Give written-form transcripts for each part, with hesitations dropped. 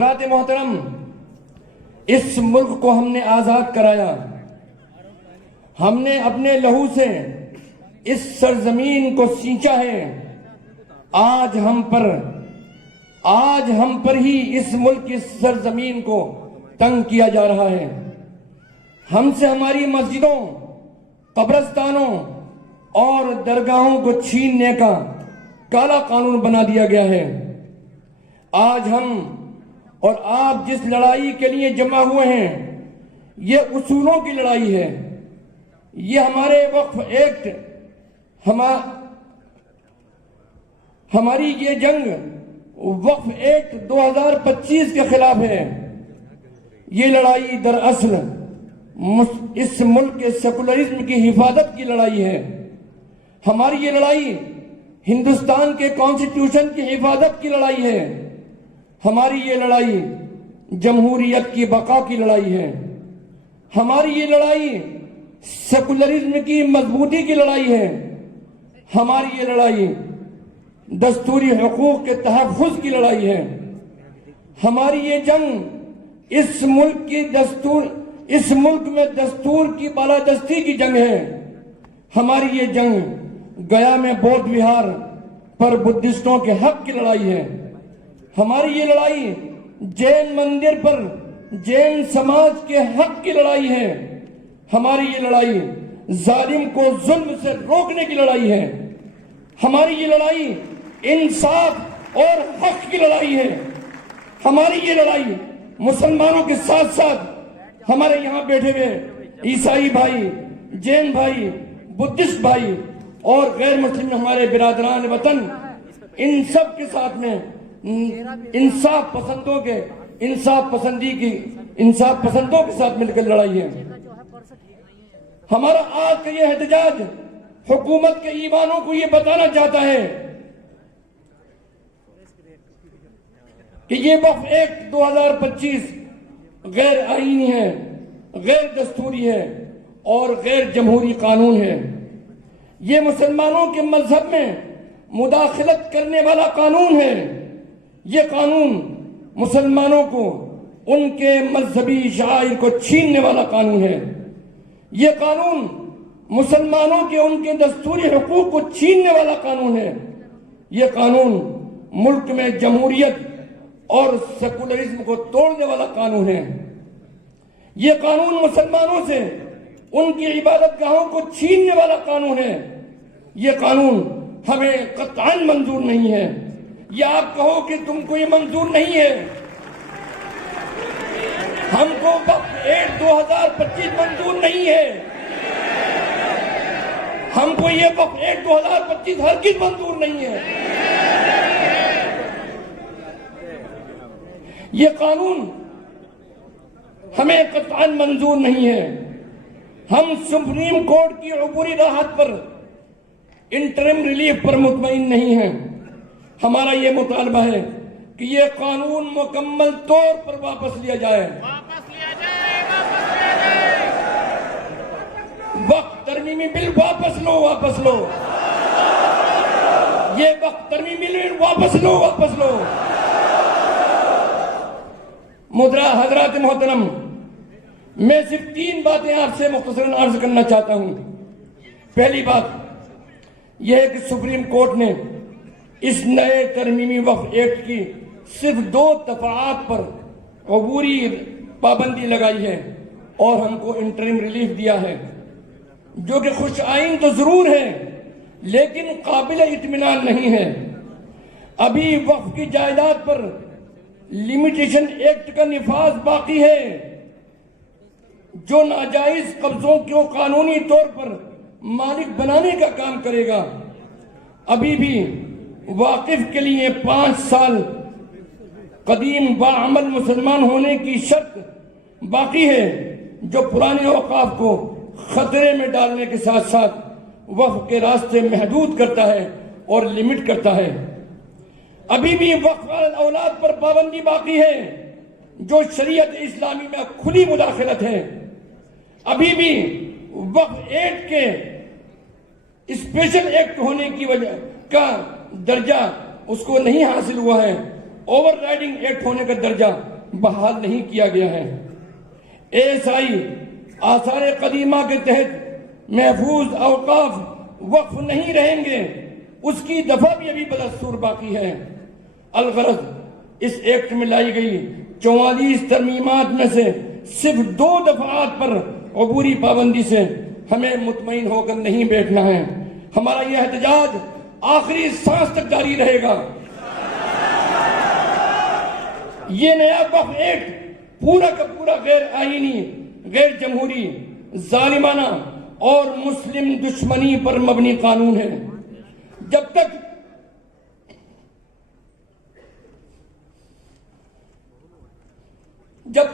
حضرات محترم، اس ملک کو ہم نے آزاد کرایا، ہم نے اپنے لہو سے اس سرزمین کو سینچا ہے۔ آج ہم پر ہی اس ملک کی سرزمین کو تنگ کیا جا رہا ہے۔ ہم سے ہماری مسجدوں، قبرستانوں اور درگاہوں کو چھیننے کا کالا قانون بنا دیا گیا ہے۔ آج ہم اور آپ جس لڑائی کے لیے جمع ہوئے ہیں، یہ اصولوں کی لڑائی ہے۔ یہ ہمارے وقف ایکٹ، ہماری یہ جنگ وقف ایکٹ 2025 کے خلاف ہے۔ یہ لڑائی دراصل اس ملک کے سیکولرزم کی حفاظت کی لڑائی ہے۔ ہماری یہ لڑائی ہندوستان کے کانسٹیٹیوشن کی حفاظت کی لڑائی ہے۔ ہماری یہ لڑائی جمہوریت کی بقا کی لڑائی ہے۔ ہماری یہ لڑائی سیکولرزم کی مضبوطی کی لڑائی ہے۔ ہماری یہ لڑائی دستوری حقوق کے تحفظ کی لڑائی ہے۔ ہماری یہ جنگ اس ملک میں دستور کی بالادستی کی جنگ ہے۔ ہماری یہ جنگ گیا میں بودھ وہار پر بدھسٹوں کے حق کی لڑائی ہے۔ ہماری یہ لڑائی جین مندر پر جین سماج کے حق کی لڑائی ہے۔ ہماری یہ لڑائی ظالم کو ظلم سے روکنے کی لڑائی ہے۔ ہماری یہ لڑائی انصاف اور حق کی لڑائی ہے۔ ہماری یہ لڑائی مسلمانوں کے ساتھ ساتھ ہمارے یہاں بیٹھے ہوئے عیسائی بھائی، جین بھائی، بدھسٹ بھائی اور غیر مسلم ہمارے برادران وطن، ان سب کے ساتھ میں انصاف پسندوں کے ساتھ مل کر لڑائی ہے۔ ہمارا آج کا یہ احتجاج حکومت کے ایوانوں کو یہ بتانا چاہتا ہے کہ یہ وقف ایکٹ 2025 غیر آئینی ہے، غیر دستوری ہے اور غیر جمہوری قانون ہے۔ یہ مسلمانوں کے مذہب میں مداخلت کرنے والا قانون ہے۔ یہ قانون مسلمانوں کو ان کے مذہبی شعائر کو چھیننے والا قانون ہے۔ یہ قانون مسلمانوں کے ان کے دستوری حقوق کو چھیننے والا قانون ہے۔ یہ قانون ملک میں جمہوریت اور سیکولرزم کو توڑنے والا قانون ہے۔ یہ قانون مسلمانوں سے ان کی عبادت گاہوں کو چھیننے والا قانون ہے۔ یہ قانون ہمیں قطعاً منظور نہیں ہے۔ یا آپ کہو کہ تم کو یہ منظور نہیں ہے، ہم کو وقف ایکٹ 2025 منظور نہیں ہے، ہم کو یہ وقف ایکٹ 2025 ہرگز منظور نہیں ہے۔ یہ قانون ہمیں قطعاً منظور نہیں ہے۔ ہم سپریم کورٹ کی عبوری راحت پر، انٹرم ریلیف پر مطمئن نہیں ہیں۔ ہمارا یہ مطالبہ ہے کہ یہ قانون مکمل طور پر واپس لیا جائے۔ وقف ترمیمی بل واپس لو۔ یہ وقف ترمیمی بل واپس لو۔ حضرات محترم، میں صرف 3 باتیں آپ سے مختصراً عرض کرنا چاہتا ہوں۔ پہلی بات یہ ہے کہ سپریم کورٹ نے اس نئے ترمیمی وقف ایکٹ کی صرف 2 دفعات پر عبوری پابندی لگائی ہے اور ہم کو انٹرم ریلیف دیا ہے، جو کہ خوش آئین تو ضرور ہے لیکن قابل اطمینان نہیں ہے۔ ابھی وقف کی جائیداد پر لمیٹیشن ایکٹ کا نفاذ باقی ہے، جو ناجائز قبضوں کو قانونی طور پر مالک بنانے کا کام کرے گا۔ ابھی بھی واقف کے لیے 5 سال قدیم باعمل مسلمان ہونے کی شرط باقی ہے، جو پرانے اوقاف کو خطرے میں ڈالنے کے ساتھ ساتھ وقف کے راستے محدود کرتا ہے اور لمٹ کرتا ہے۔ ابھی بھی وقف اولاد پر پابندی باقی ہے، جو شریعت اسلامی میں کھلی مداخلت ہے۔ ابھی بھی وقف ایکٹ کے اسپیشل ایکٹ ہونے کی وجہ کا درجہ اس کو نہیں حاصل ہوا ہے اوور رائڈنگ ایکٹ ہونے کا درجہ بحال نہیں کیا گیا ہے۔ ASI آثار قدیمہ کے تحت محفوظ اوقاف وقف نہیں رہیں گے، اس کی دفعہ بھی ابھی بدستور باقی ہے۔ الغرض اس ایکٹ میں لائی گئی 44 ترمیمات میں سے صرف 2 دفعات پر عبوری پابندی سے ہمیں مطمئن ہو کر نہیں بیٹھنا ہے۔ ہمارا یہ احتجاج آخری سانس تک جاری رہے گا۔ یہ نیا وقف ایکٹ پورا کا پورا غیر آئینی، غیر جمہوری، ظالمانہ اور مسلم دشمنی پر مبنی قانون ہے۔ جب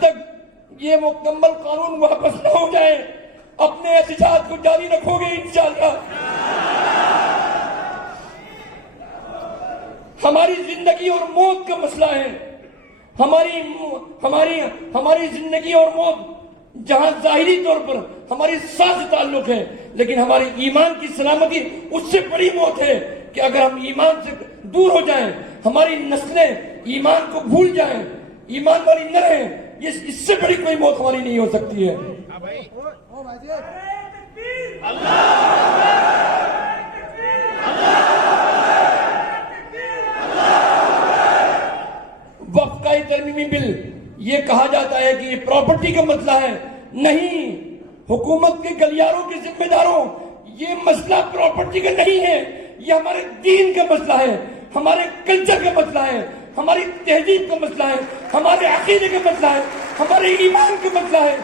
تک یہ مکمل قانون واپس نہ ہو جائے اپنے احتجاج کو جاری رکھو گے انشاءاللہ۔ ہماری زندگی اور موت کا مسئلہ ہے۔ ہماری زندگی اور موت جہاں ظاہری طور پر ہماری سانس سے تعلق ہے، لیکن ہماری ایمان کی سلامتی اس سے بڑی موت ہے کہ اگر ہم ایمان سے دور ہو جائیں، ہماری نسلیں ایمان کو بھول جائیں، ایمان والی نہ رہیں، اس سے بڑی کوئی موت ہماری نہیں ہو سکتی ہے۔ وقف کا ترمیمی بل، یہ کہا جاتا ہے کہ یہ پراپرٹی کا مسئلہ ہے۔ نہیں، حکومت کے گلیاروں کے ذمہ داروں، یہ مسئلہ پراپرٹی کا نہیں ہے، یہ ہمارے دین کا مسئلہ ہے، ہمارے کلچر کا مسئلہ ہے، ہماری تہذیب کا مسئلہ ہے، ہمارے عقیدے کا مسئلہ ہے، ہمارے ایمان کا مسئلہ ہے۔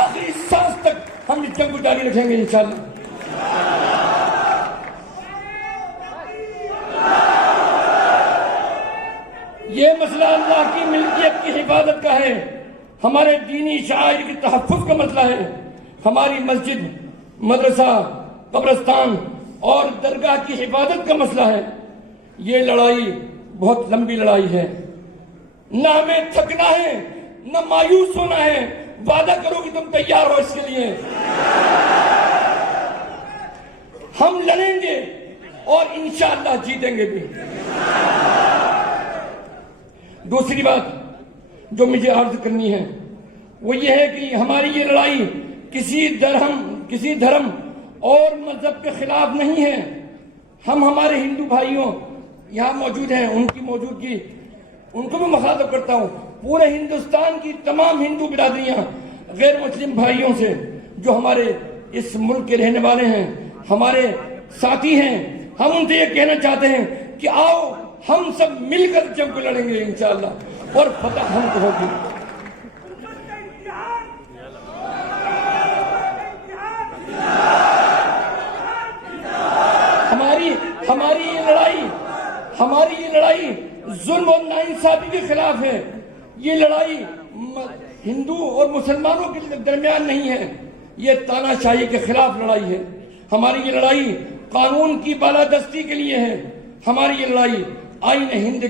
آخری سانس تک ہم اس جنگ کو جاری رکھیں گے انشاءاللہ۔ یہ مسئلہ اللہ کی ملکیت کی حفاظت کا ہے، ہمارے دینی شعائر کے تحفظ کا مسئلہ ہے، ہماری مسجد، مدرسہ، قبرستان اور درگاہ کی حفاظت کا مسئلہ ہے۔ یہ لڑائی بہت لمبی لڑائی ہے، نہ ہمیں تھکنا ہے نہ مایوس ہونا ہے۔ وعدہ کرو کہ تم تیار ہو اس کے لیے۔ ہم لڑیں گے اور انشاءاللہ جیتیں گے بھی۔ دوسری بات جو مجھے عرض کرنی ہے وہ یہ ہے کہ ہماری یہ لڑائی کسی دھرم اور مذہب کے خلاف نہیں ہے۔ ہم ہمارے ہندو بھائیوں یہاں موجود ہیں، ان کی موجودگی، ان کو بھی مخاطب کرتا ہوں، پورے ہندوستان کی تمام ہندو برادریاں، غیر مسلم بھائیوں سے جو ہمارے اس ملک کے رہنے والے ہیں، ہمارے ساتھی ہیں، ہم ان سے یہ کہنا چاہتے ہیں کہ آؤ ہم سب مل کر جنگ کو لڑیں گے انشاءاللہ، اور فتح ہم کو ہوگی۔ ہماری یہ لڑائی ظلم اور ناانصافی کے خلاف ہے۔ یہ لڑائی ہندو اور مسلمانوں کے درمیان نہیں ہے، یہ تانا شاہی کے خلاف لڑائی ہے۔ ہماری یہ لڑائی قانون کی بالادستی کے لیے ہے، ہماری یہ لڑائی آئین ہند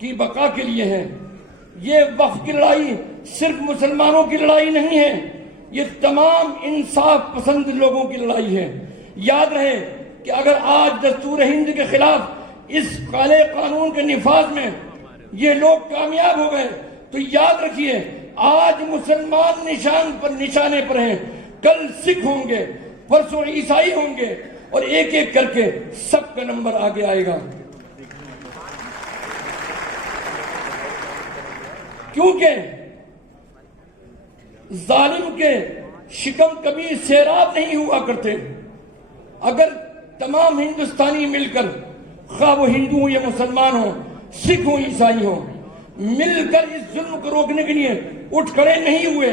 کی بقا کے لیے ہے۔ یہ وقف کی لڑائی صرف مسلمانوں کی لڑائی نہیں ہے، یہ تمام انصاف پسند لوگوں کی لڑائی ہے۔ یاد رہے کہ اگر آج دستور ہند کے خلاف اس کالے قانون کے نفاذ میں یہ لوگ کامیاب ہو گئے تو یاد رکھیے آج مسلمان نشانے پر ہیں، کل سکھ ہوں گے، پرسوں عیسائی ہوں گے، اور ایک ایک کر کے سب کا نمبر آگے آئے گا۔ کیونکہ ظالم کے شکم کبھی سیراب نہیں ہوا کرتے۔ اگر تمام ہندوستانی مل کر، خواہ وہ ہندو ہوں یا مسلمان ہوں، سکھ ہوں عیسائی ہوں، مل کر اس ظلم کو روکنے کے لیے اٹھ کھڑے نہیں ہوئے،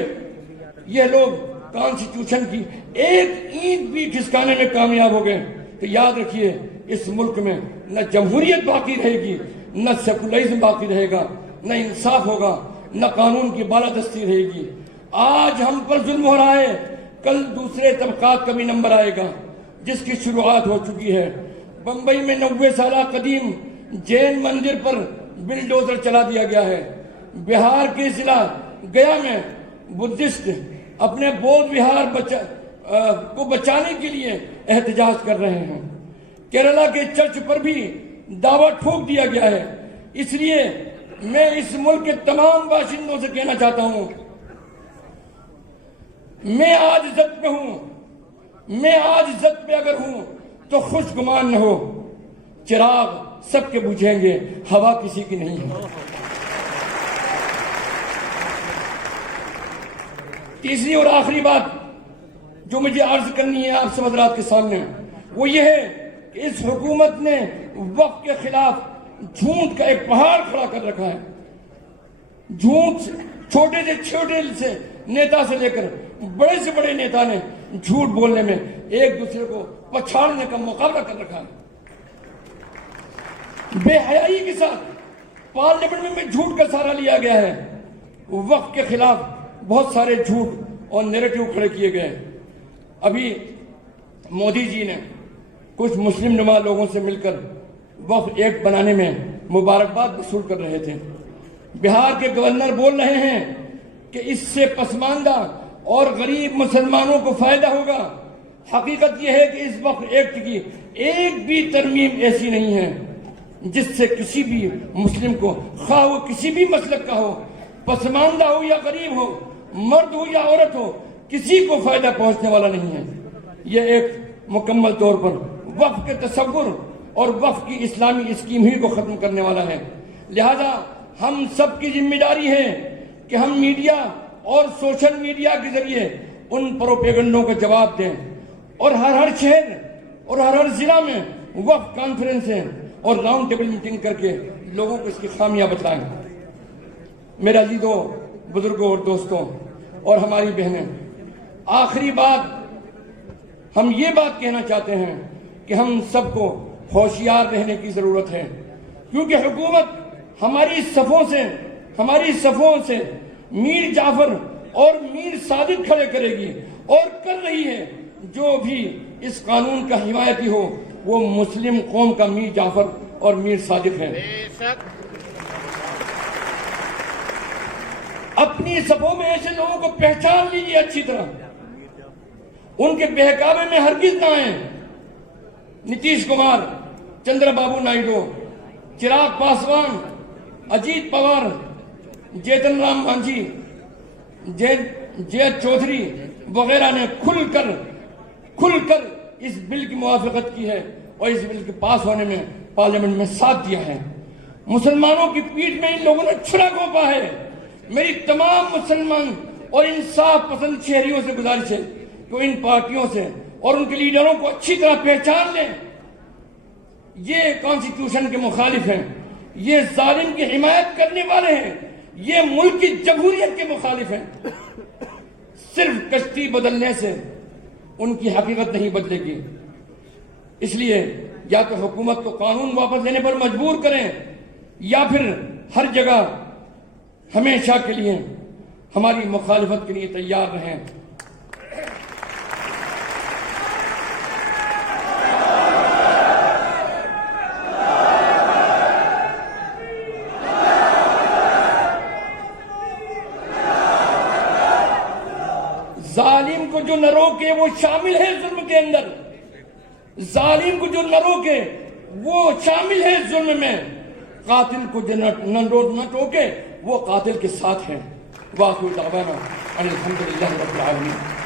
یہ لوگ کانسٹیٹیوشن کی ایک اینٹ بھی کھسکانے میں کامیاب ہو گئے، تو یاد رکھیے اس ملک میں نہ جمہوریت باقی رہے گی، نہ سیکولرزم باقی رہے گا، نہ انصاف ہوگا، نہ قانون کی بالادستی رہے گی۔ آج ہم پر ظلم ہو رہا ہے، کل دوسرے طبقات کا بھی نمبر آئے گا، جس کی شروعات ہو چکی ہے۔ بمبئی میں 90 سالہ قدیم جین مندر پر بلڈوزر چلا دیا گیا ہے۔ بہار کے ضلع گیا میں بدھسٹ اپنے بودھ وہار کو بچانے کے لیے احتجاج کر رہے ہیں۔ کیرلا کے چرچ پر بھی دعویٰ ٹھوک دیا گیا ہے۔ اس لیے میں اس ملک کے تمام باشندوں سے کہنا چاہتا ہوں، میں آج عزت پہ ہوں، میں آج عزت پہ اگر ہوں تو خوش گمان نہ ہو، چراغ سب کے بجھیں گے، ہوا کسی کی نہیں ہے۔ تیسری اور آخری بات جو مجھے عرض کرنی ہے آپ سب حضرات کے سامنے، وہ یہ ہے کہ اس حکومت نے وقف کے خلاف جھوٹ کا ایک پہاڑ کھڑا کر رکھا ہے۔ جھوٹ چھوٹے سے نیتا سے لے کر بڑے سے بڑے نیتا نے جھوٹ بولنے میں ایک دوسرے کو پچھاڑنے کا مقابلہ کر رکھا ہے۔ بے حیائی کے ساتھ پارلیمنٹ میں جھوٹ کا سہارا لیا گیا ہے۔ وقف کے خلاف بہت سارے جھوٹ اور نیریٹو کھڑے کیے گئے۔ ابھی مودی جی نے کچھ مسلم نما لوگوں سے مل کر وقف ایکٹ بنانے میں مبارکباد وصول کر رہے تھے۔ بہار کے گورنر بول رہے ہیں کہ اس سے پسماندہ اور غریب مسلمانوں کو فائدہ ہوگا۔ حقیقت یہ ہے کہ اس وقف ایکٹ کی ایک بھی ترمیم ایسی نہیں ہے جس سے کسی بھی مسلم کو، خواہ وہ کسی بھی مسلک کا ہو، پسماندہ ہو یا غریب ہو، مرد ہو یا عورت ہو، کسی کو فائدہ پہنچنے والا نہیں ہے۔ یہ ایک مکمل طور پر وقف کے تصور اور وقف کی اسلامی اسکیم ہی کو ختم کرنے والا ہے۔ لہذا ہم سب کی ذمہ داری ہے کہ ہم میڈیا اور سوشل میڈیا کے ذریعے ان پروپیگنڈوں کا جواب دیں، اور ہر شہر اور ہر ضلع میں وقف کانفرنسیں اور راؤنڈ ٹیبل میٹنگ کر کے لوگوں کو اس کی خامیاں بتائیں۔ میرے عزیزوں، بزرگوں اور دوستوں اور ہماری بہنیں، آخری بات ہم یہ بات کہنا چاہتے ہیں کہ ہم سب کو ہوشیار رہنے کی ضرورت ہے، کیونکہ حکومت ہماری صفوں سے میر جعفر اور میر صادق کھڑے کرے گی اور کر رہی ہے۔ جو بھی اس قانون کا حمایتی ہو وہ مسلم قوم کا میر جعفر اور میر صادق ہے۔ اپنی صفوں میں ایسے لوگوں کو پہچان لیجیے اچھی طرح، ان کے بہکاوے میں ہرگز نہ آئیں۔ نتیش کمار، چندر بابو نائیڈو، چراغ پاسوان، اجیت پوار، جیتن رام مانجھی، جے چودھری وغیرہ نے کھل کر اس بل کی موافقت کی ہے اور اس بل کے پاس ہونے میں پارلیمنٹ میں ساتھ دیا ہے۔ مسلمانوں کی پیٹھ میں ان لوگوں نے چھرا گھونپا ہے۔ میری تمام مسلمان اور انصاف پسند شہریوں سے گزارش ہے کہ ان پارٹیوں سے اور ان کے لیڈروں کو اچھی طرح پہچان لیں۔ یہ کانسٹیٹیوشن کے مخالف ہیں، یہ ظالم کی حمایت کرنے والے ہیں، یہ ملک کی جمہوریت کے مخالف ہیں۔ صرف کشتی بدلنے سے ان کی حقیقت نہیں بدلے گی۔ اس لیے یا تو حکومت کو قانون واپس لینے پر مجبور کریں، یا پھر ہر جگہ ہمیشہ کے لیے ہماری مخالفت کے لیے تیار رہیں۔ ظالم کو جو نہ روکے وہ شامل ہے ظلم کے اندر، ظالم کو جو نہ روکے وہ شامل ہے ظلم میں، قاتل کو جو نہ ٹوکے وہ قاتل کے ساتھ ہے۔ وآخر دعوانا ان الحمدللہ رب العالمین۔